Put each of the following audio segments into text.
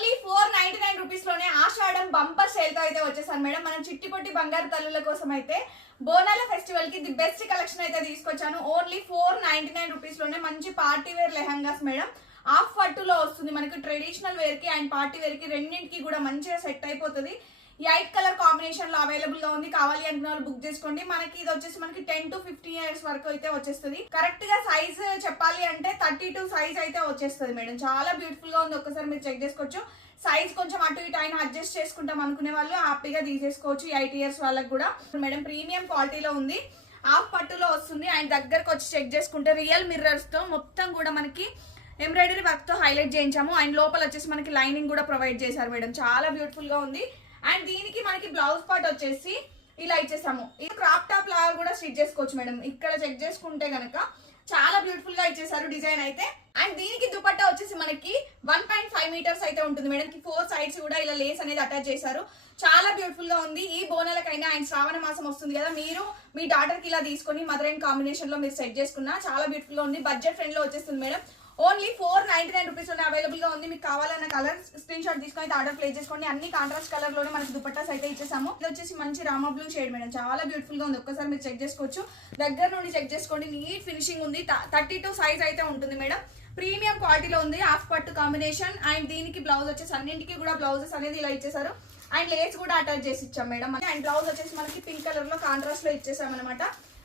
Only 499 rupees లోనే ఆషాఢం bumper sale తో అయితే వచ్చేసాను మేడం. మనం చిట్టి పొట్టి బంగారు తల్లుల కోసం అయితే బోనాల ఫెస్టివల్ కి ది బెస్ట్ కలెక్షన్ అయితే తీసుకొచ్చాను. ఓన్లీ 499 రూపీస్ లోనే మంచి party wear lehengas madam. Half పట్టులో వస్తుంది మనకి. ట్రెడిషనల్ వేర్ కి అండ్ పార్టీ వేర్ కి రెండింటికి కూడా మంచిగా సెట్ అయిపోతుంది. ఈ 8 కలర్ కాంబినేషన్ లో అవైలబుల్ గా ఉంది. కావాలి అనుకున్న వాళ్ళు బుక్ చేసుకోండి. మనకి ఇది వచ్చేసి మనకి 10 to 15 ఇయర్స్ వరకు అయితే వచ్చేస్తుంది. కరెక్ట్ గా సైజ్ చెప్పాలి అంటే 32 సైజ్ అయితే వచ్చేస్తుంది మేడం. చాలా బ్యూటిఫుల్ గా ఉంది. ఒక్కసారి మీరు చెక్ చేసుకోవచ్చు. సైజ్ కొంచెం అటు ఇటు అయినా అడ్జస్ట్ చేసుకుంటాం అనుకునే వాళ్ళు హ్యాపీగా తీసేసుకోవచ్చు. 8 ఇయర్స్ వాళ్ళకి కూడా మేడం ప్రీమియం క్వాలిటీలో ఉంది. హాఫ్ పట్టులో వస్తుంది. అండ్ దగ్గరకు వచ్చి చెక్ చేసుకుంటే రియల్ మిర్రర్స్ తో మొత్తం కూడా మనకి ఎంబ్రాయిడరీ వర్క్ తో హైలైట్ చేయించాము. అండ్ లోపల వచ్చేసి మనకి లైనింగ్ కూడా ప్రొవైడ్ చేశారు మేడం. చాలా బ్యూటిఫుల్ గా ఉంది. అండ్ దీనికి మనకి బ్లౌజ్ పార్ట్ వచ్చేసి ఇలా ఇచ్చేసాము. ఇది క్రాప్ టాప్ లాగా కూడా స్టిచ్ చేసుకోవచ్చు మేడం. ఇక్కడ చెక్ చేసుకుంటే గనక చాలా బ్యూటిఫుల్ గా ఇచ్చేసారు డిజైన్ అయితే. అండ్ దీనికి దుపట్టా వచ్చేసి మనకి 1.5 మీటర్స్ అయితే ఉంటుంది మేడం. 4 సైడ్స్ కూడా ఇలా లేస్ అనేది అటాచ్ చేశారు. చాలా బ్యూటిఫుల్ గా ఉంది. ఈ బోనాలకైనా అండ్ శ్రావణ మాసం వస్తుంది కదా, మీరు మీ డాటర్ కి ఇలా తీసుకొని మదర్ అండ్ కాంబినేషన్ లో మీరు సెట్ చేసుకున్నా చాలా బ్యూటిఫుల్ గా ఉంది. బడ్జెట్ ఫ్రెండ్ లో వచ్చేస్తుంది మేడం. ఓన్లీ 499 రూపీస్ లోనే అవైలబుల్ గా ఉంది. మీకు కావాలన్న కలర్ స్క్రీన్ షాట్ తీసుకొని ఆర్డర్ ప్లేస్ చేసుకోండి. అన్ని కాంట్రాస్ట్ కలర్ లోనే మనకి దుపట్టాస్ అయితే ఇచ్చేసాము. ఇది వచ్చేసి మంచి రామా బ్లూ షేడ్ మేడం. చాలా బ్యూటిఫుల్ గా ఉంది. ఒక్కసారి మీరు చెక్ చేసుకోవచ్చు. దగ్గర నుండి చెక్ చేసుకోండి. నీట్ ఫినిషింగ్ ఉంది. 32 సైజ్ అయితే ఉంటుంది మేడం. ప్రీమియం క్వాలిటీలో ఉంది. హాఫ్ పట్టు కాంబినేషన్. అండ్ దీనికి బ్లౌజ్ వచ్చేసి అన్నింటికి కూడా బ్లౌజెస్ అనేది ఇలా ఇచ్చేసారు. అండ్ లేస్ కూడా అటాచ్ చేసి ఇచ్చాం మేడం. అండ్ బ్లౌజ్ వచ్చేసి మనకి పింక్ కలర్ లో కాంట్రాస్ట్ లో ఇచ్చేసాం అనమాట.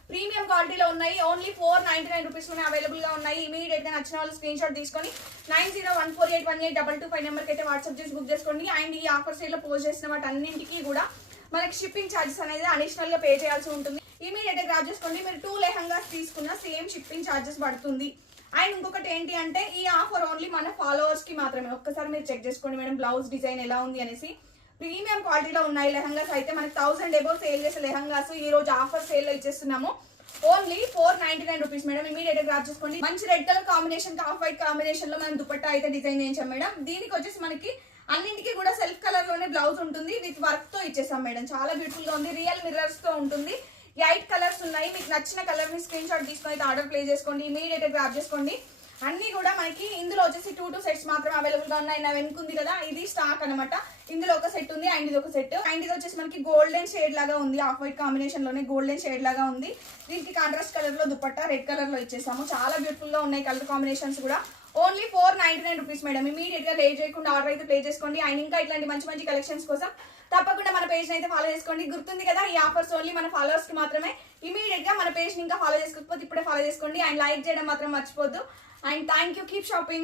ప్రీమియం క్వాలిటీలో ఉన్నాయి. ఓన్లీ 499 రూపీస్ లోనే అవైలబుల్ గా ఉన్నాయి. ఇమీడియట్ గా నచ్చిన వాళ్ళు స్క్రీన్ షాట్ తీసుకొని 9014818225 నెంబర్ కి అయితే వాట్సాప్ చేసి బుక్ చేసుకోండి. అండ్ ఈ ఆఫర్ సేల్ లో పోస్ట్ చేసిన వాటి అన్నింటికి కూడా మనకి షిప్పింగ్ ఛార్జెస్ అనేది అడిషనల్ గా పే చేయాల్సి ఉంటుంది. ఇమీడియట్ గా గ్రాప్ చేసుకోండి. మీరు 2 లెహంగాస్ తీసుకున్న సేమ్ షిప్పింగ్ ఛార్జెస్ పడుతుంది. అండ్ ఇంకొకటి ఏంటి అంటే ఈ ఆఫర్ ఓన్లీ మన ఫాలోవర్స్ కి మాత్రమే. ఒక్కసారి మీరు చెక్ చేసుకోండి మేడం బ్లౌజ్ డిజైన్ ఎలా ఉంది అనేసి. ప్రీమియం క్వాలిటీలో ఉన్నాయి లెహంగాస్ అయితే. మనకి 1000 అబౌవ్ సేల్ చేసే లెహంగాస్ ఈ రోజు ఆఫర్ సేల్ లో ఇచ్చేస్తున్నాము. Only 499 rupees madam. ఇమీడియట్ గా గ్రాప్ చేసుకోండి. మంచి red colour combination of white combination లో మనం దుపట్టా అయితే డిజైన్ చేయించాం మేడం. దీనికి వచ్చేసి మనకి అన్నింటికి కూడా సెల్ఫ్ కలర్ లోనే బ్లౌజ్ ఉంటుంది. విత్ వర్క్ తో ఇచ్చేసాం మేడం. చాలా బ్యూటిఫుల్ గా ఉంది. రియల్ మిర్రర్స్ తో ఉంటుంది. 8 కలర్స్ ఉన్నాయి. మీకు నచ్చిన కలర్ ని స్క్రీన్ షాట్ తీసుకొని ఆర్డర్ ప్లేస్ చేసుకోండి. ఇమీడియట్ గా గ్రాప్ చేసుకోండి. అన్ని కూడా మనకి ఇందులో వచ్చేసి 2 సెట్స్ మాత్రమే అవైలబుల్ గా ఉన్నాయి. నా వెనుకుంది కదా, ఇది స్టాక్ అనమాట. ఇందులో ఒక సెట్ ఉంది అండ్ ఇది ఒక సెట్. అండ్ ఇది వచ్చేసి మనకి గోల్డెన్ షేడ్ లాగా ఉంది. ఆఫ్ వైట్ కాంబినేషన్ లోనే గోల్డెన్ షేడ్ లాగా ఉంది. దీనికి కాంట్రాస్ట్ కలర్ లో దుపట్టా రెడ్ కలర్ లో ఇచ్చేసాము. చాలా బ్యూటిఫుల్ గా ఉన్నాయి కలర్ కాంబినేషన్స్ కూడా. Only 499 rupees madam. ఇమీడియట్ గా లేట్ చేయకుండా ఆర్డర్ అయితే ప్లే చేసుకోండి. అండ్ ఇంకా ఇట్లాంటి మంచి మంచి కలెక్షన్స్ కోసం తప్పకుండా మన పేజ్ అయితే ఫాలో చేసుకోండి. గుర్తుంది కదా, ఈ ఆఫర్స్ ఓన్లీ మన ఫాలోవర్స్ కి మాత్రమే. ఇమీడియట్ గా మన పేజ్ ని ఇంకా ఫాలో చేసుకోకపోతే ఇప్పుడే ఫాలో చేసుకోండి. అండ్ లైక్ చేయడం మాత్రం మర్చిపోద్దు. And thank you. Keep shopping.